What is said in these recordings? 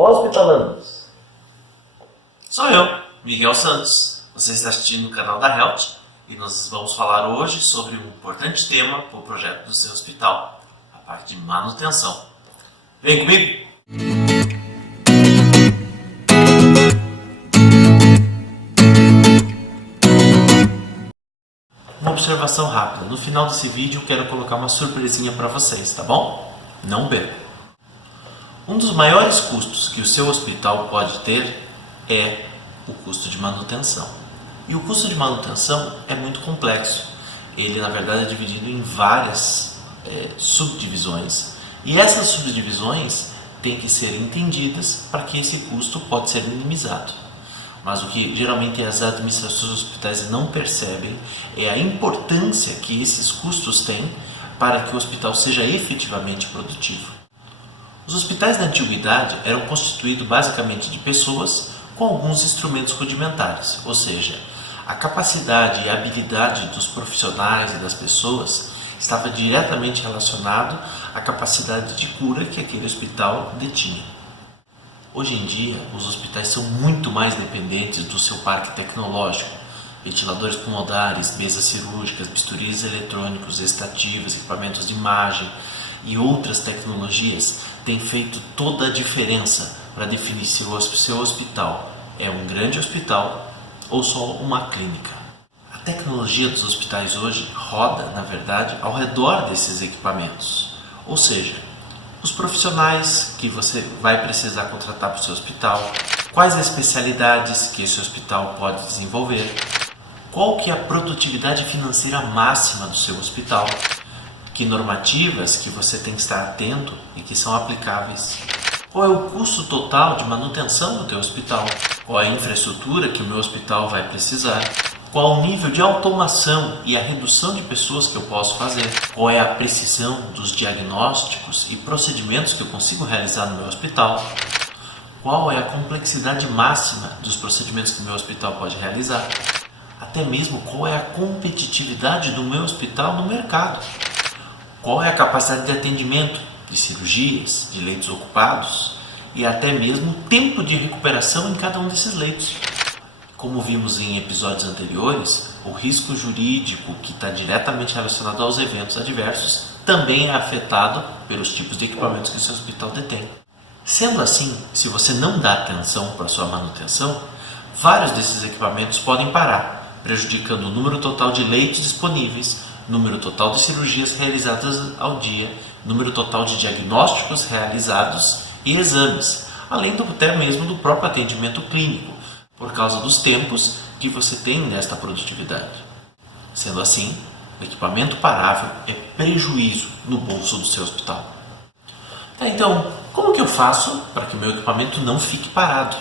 hospitalandos. Sou eu, Miguel Santos. Você está assistindo o canal da Health e nós vamos falar hoje sobre um importante tema para o projeto do seu hospital, a parte de manutenção. Vem comigo! Uma observação rápida. No final desse vídeo eu quero colocar uma surpresinha para vocês, tá bom? Não percam! Um dos maiores custos que o seu hospital pode ter é o custo de manutenção. E o custo de manutenção é muito complexo. Ele, na verdade, é dividido em várias subdivisões. E essas subdivisões têm que ser entendidas para que esse custo possa ser minimizado. Mas o que geralmente as administrações dos hospitais não percebem é a importância que esses custos têm para que o hospital seja efetivamente produtivo. Os hospitais da antiguidade eram constituídos basicamente de pessoas com alguns instrumentos rudimentares, ou seja, a capacidade e a habilidade dos profissionais e das pessoas estava diretamente relacionado à capacidade de cura que aquele hospital detinha. Hoje em dia, os hospitais são muito mais dependentes do seu parque tecnológico, ventiladores pulmonares, mesas cirúrgicas, bisturis eletrônicos, estativos, equipamentos de imagem e outras tecnologias têm feito toda a diferença para definir se o seu hospital é um grande hospital ou só uma clínica. A tecnologia dos hospitais hoje roda, na verdade, ao redor desses equipamentos. Ou seja, os profissionais que você vai precisar contratar para o seu hospital, quais as especialidades que esse hospital pode desenvolver, qual que é a produtividade financeira máxima do seu hospital, que normativas que você tem que estar atento e que são aplicáveis, qual é o custo total de manutenção do teu hospital, qual é a infraestrutura que o meu hospital vai precisar, qual o nível de automação e a redução de pessoas que eu posso fazer, qual é a precisão dos diagnósticos e procedimentos que eu consigo realizar no meu hospital, qual é a complexidade máxima dos procedimentos que o meu hospital pode realizar, até mesmo qual é a competitividade do meu hospital no mercado, qual é a capacidade de atendimento, de cirurgias, de leitos ocupados e até mesmo o tempo de recuperação em cada um desses leitos. Como vimos em episódios anteriores, o risco jurídico que está diretamente relacionado aos eventos adversos também é afetado pelos tipos de equipamentos que o seu hospital detém. Sendo assim, se você não dá atenção para a sua manutenção, vários desses equipamentos podem parar, prejudicando o número total de leitos disponíveis, número total de cirurgias realizadas ao dia, número total de diagnósticos realizados e exames, além até mesmo do próprio atendimento clínico, por causa dos tempos que você tem nesta produtividade. Sendo assim, o equipamento parável é prejuízo no bolso do seu hospital. Então, como que eu faço para que o meu equipamento não fique parado?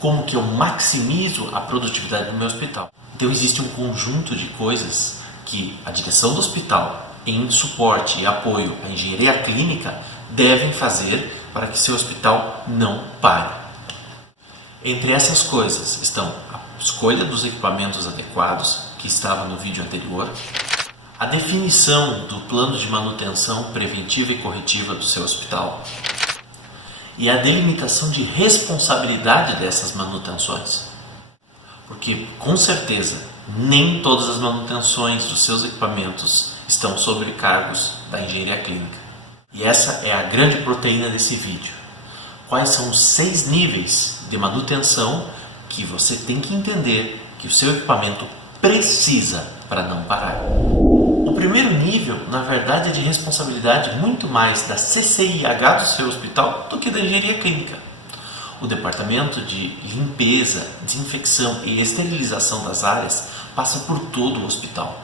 Como que eu maximizo a produtividade do meu hospital? Então existe um conjunto de coisas que a direção do hospital, em suporte e apoio à engenharia clínica, devem fazer para que seu hospital não pare. Entre essas coisas estão a escolha dos equipamentos adequados, que estava no vídeo anterior, a definição do plano de manutenção preventiva e corretiva do seu hospital e a delimitação de responsabilidade dessas manutenções. Porque, com certeza, nem todas as manutenções dos seus equipamentos estão sob cargos da engenharia clínica. E essa é a grande proteína desse vídeo. Quais são os 6 níveis de manutenção que você tem que entender que o seu equipamento precisa para não parar? O primeiro nível, na verdade, é de responsabilidade muito mais da CCIH do seu hospital do que da engenharia clínica. O departamento de limpeza, desinfecção e esterilização das áreas passa por todo o hospital.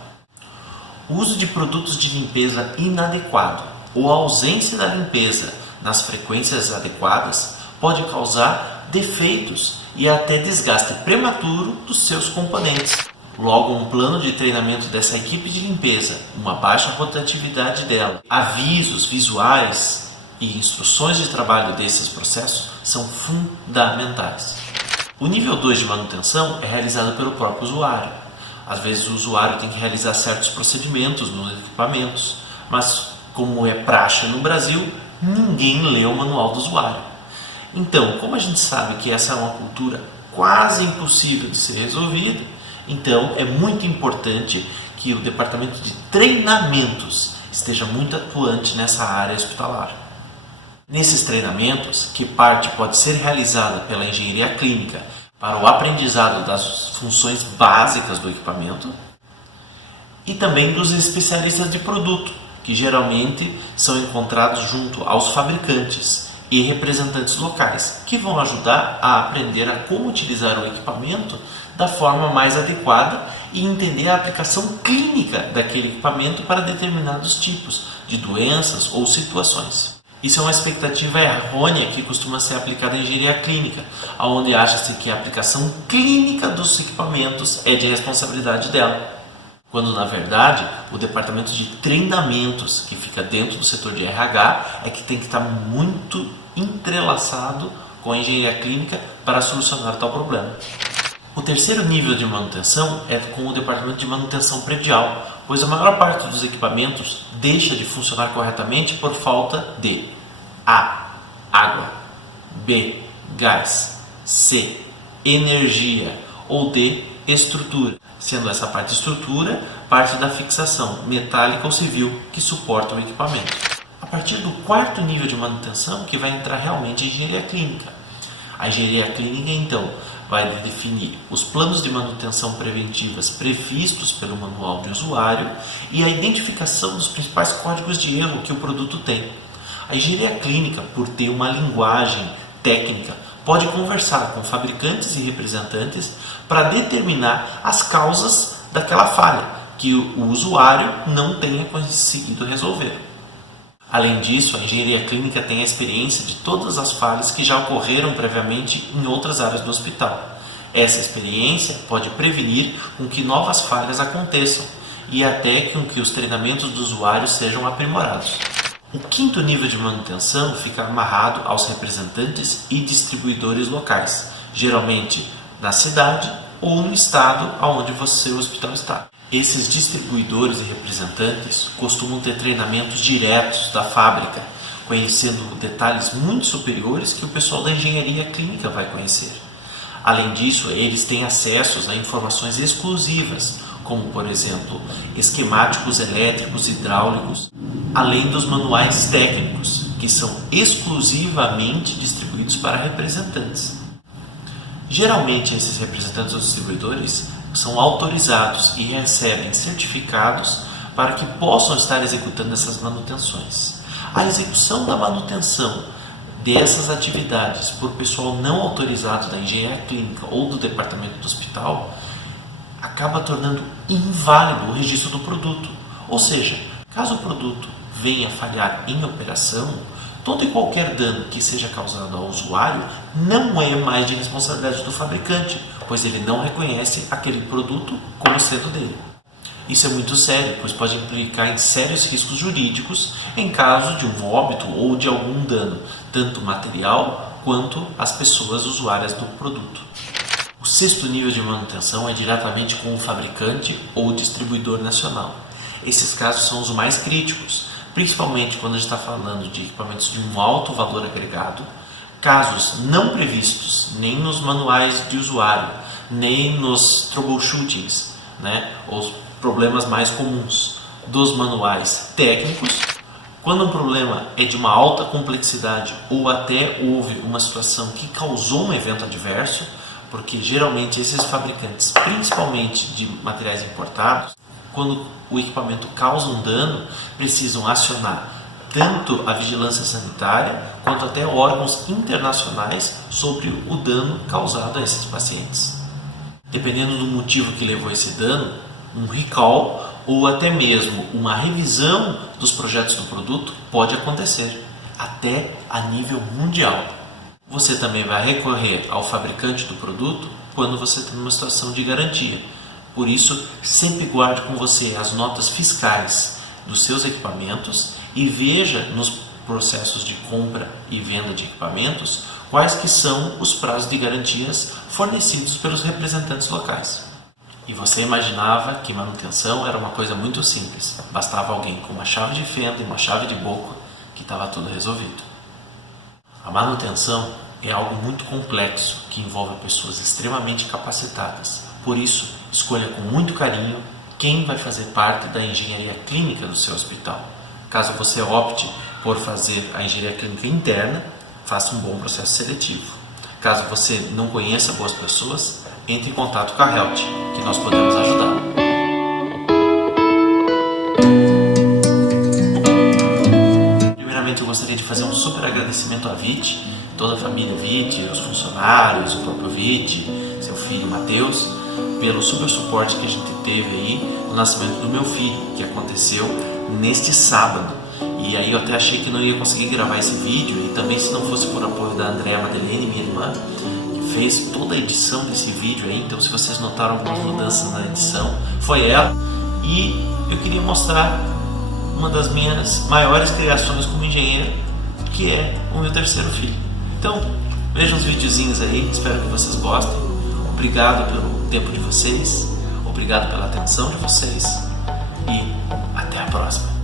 O uso de produtos de limpeza inadequado ou a ausência da limpeza nas frequências adequadas pode causar defeitos e até desgaste prematuro dos seus componentes. Logo, um plano de treinamento dessa equipe de limpeza, uma baixa rotatividade dela, avisos visuais e instruções de trabalho desses processos são fundamentais. O nível 2 de manutenção é realizado pelo próprio usuário. Às vezes o usuário tem que realizar certos procedimentos nos equipamentos, mas como é praxe no Brasil, ninguém lê o manual do usuário. Então, como a gente sabe que essa é uma cultura quase impossível de ser resolvida, então é muito importante que o departamento de treinamentos esteja muito atuante nessa área hospitalar. Nesses treinamentos, que parte pode ser realizada pela engenharia clínica para o aprendizado das funções básicas do equipamento, e também dos especialistas de produto, que geralmente são encontrados junto aos fabricantes e representantes locais, que vão ajudar a aprender a como utilizar o equipamento da forma mais adequada e entender a aplicação clínica daquele equipamento para determinados tipos de doenças ou situações. Isso é uma expectativa errônea que costuma ser aplicada em engenharia clínica, onde acha-se que a aplicação clínica dos equipamentos é de responsabilidade dela, quando na verdade o departamento de treinamentos, que fica dentro do setor de RH, é que tem que estar muito entrelaçado com a engenharia clínica para solucionar tal problema. O terceiro nível de manutenção é com o departamento de manutenção predial, pois a maior parte dos equipamentos deixa de funcionar corretamente por falta de A. Água, B. Gás, C. Energia ou D. Estrutura, sendo essa parte estrutura parte da fixação metálica ou civil que suporta o equipamento. A partir do quarto nível de manutenção que vai entrar realmente a engenharia clínica. A engenharia clínica então vai definir os planos de manutenção preventivas previstos pelo manual de usuário e a identificação dos principais códigos de erro que o produto tem. A engenharia clínica, por ter uma linguagem técnica, pode conversar com fabricantes e representantes para determinar as causas daquela falha que o usuário não tenha conseguido resolver. Além disso, a engenharia clínica tem a experiência de todas as falhas que já ocorreram previamente em outras áreas do hospital. Essa experiência pode prevenir com que novas falhas aconteçam e até com que os treinamentos dos usuários sejam aprimorados. O quinto nível de manutenção fica amarrado aos representantes e distribuidores locais, geralmente na cidade ou no estado onde o seu hospital está. Esses distribuidores e representantes costumam ter treinamentos diretos da fábrica, conhecendo detalhes muito superiores que o pessoal da engenharia clínica vai conhecer. Além disso, eles têm acesso a informações exclusivas, como por exemplo, esquemáticos elétricos e hidráulicos, além dos manuais técnicos, que são exclusivamente distribuídos para representantes. Geralmente, esses representantes ou distribuidores são autorizados e recebem certificados para que possam estar executando essas manutenções. A execução da manutenção dessas atividades por pessoal não autorizado da engenharia clínica ou do departamento do hospital acaba tornando inválido o registro do produto. Ou seja, caso o produto venha a falhar em operação, todo e qualquer dano que seja causado ao usuário não é mais de responsabilidade do fabricante, pois ele não reconhece aquele produto como sendo dele. Isso é muito sério, pois pode implicar em sérios riscos jurídicos em caso de um óbito ou de algum dano, tanto material quanto às pessoas usuárias do produto. O sexto nível de manutenção é diretamente com o fabricante ou distribuidor nacional. Esses casos são os mais críticos, principalmente quando a gente está falando de equipamentos de um alto valor agregado, casos não previstos nem nos manuais de usuário, nem nos troubleshootings, os problemas mais comuns dos manuais técnicos. Quando um problema é de uma alta complexidade ou até houve uma situação que causou um evento adverso, porque geralmente esses fabricantes, principalmente de materiais importados, quando o equipamento causa um dano, precisam acionar tanto a vigilância sanitária quanto até órgãos internacionais sobre o dano causado a esses pacientes. Dependendo do motivo que levou esse dano, um recall ou até mesmo uma revisão dos projetos do produto pode acontecer, até a nível mundial. Você também vai recorrer ao fabricante do produto quando você tem uma situação de garantia. Por isso, sempre guarde com você as notas fiscais dos seus equipamentos e veja nos processos de compra e venda de equipamentos quais que são os prazos de garantias fornecidos pelos representantes locais. E você imaginava que manutenção era uma coisa muito simples, bastava alguém com uma chave de fenda e uma chave de boca que estava tudo resolvido. A manutenção é algo muito complexo que envolve pessoas extremamente capacitadas. Por isso, escolha com muito carinho quem vai fazer parte da engenharia clínica do seu hospital. Caso você opte por fazer a engenharia clínica interna, faça um bom processo seletivo. Caso você não conheça boas pessoas, entre em contato com a Health, que nós podemos ajudá-lo. Primeiramente, eu gostaria de fazer um super agradecimento à VIT, toda a família VIT, os funcionários, o próprio VIT, seu filho Matheus, pelo super suporte que a gente teve aí no nascimento do meu filho, que aconteceu neste sábado. E aí eu até achei que não ia conseguir gravar esse vídeo, e também se não fosse por apoio da Andréa Madeleine, minha irmã, que fez toda a edição desse vídeo aí. Então, se vocês notaram algumas mudanças na edição, foi ela. E eu queria mostrar uma das minhas maiores criações como engenheiro, que é o meu terceiro filho. Então, vejam os videozinhos aí, espero que vocês gostem. Obrigado pelo tempo de vocês, obrigado pela atenção de vocês e até a próxima.